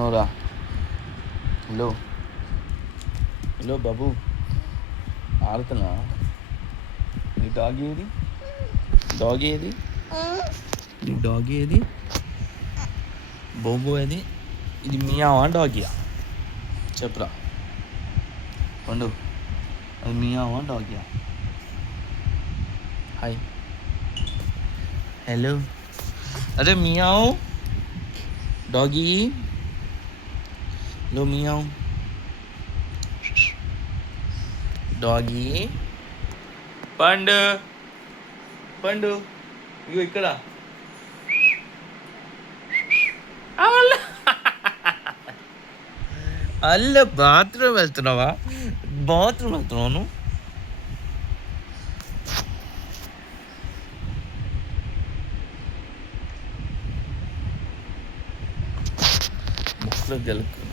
ఎక్కడున్నావురా? Hello hello బాబు, ఆడుతున్నా. నీ డాగ్ ఏది? డాగ్ ఏది? నీ డాగ్ ఏది? బోబో ఏది? ఇది మియావా డాగియా? చెప్పురా పండు, అది మియావా డాగియా? Hi, hello. అరే మియావ్ డాగీ, లో మియావ్ డాగీ. పండు పండు, ఇగో ఇక్కడ. అల్ల బాత్రూమ్ వెళ్తున్నావా? బాత్రూమ్ వెళ్తున్నావు నువ్వు? ముక్కులో జలుకుంటుంది.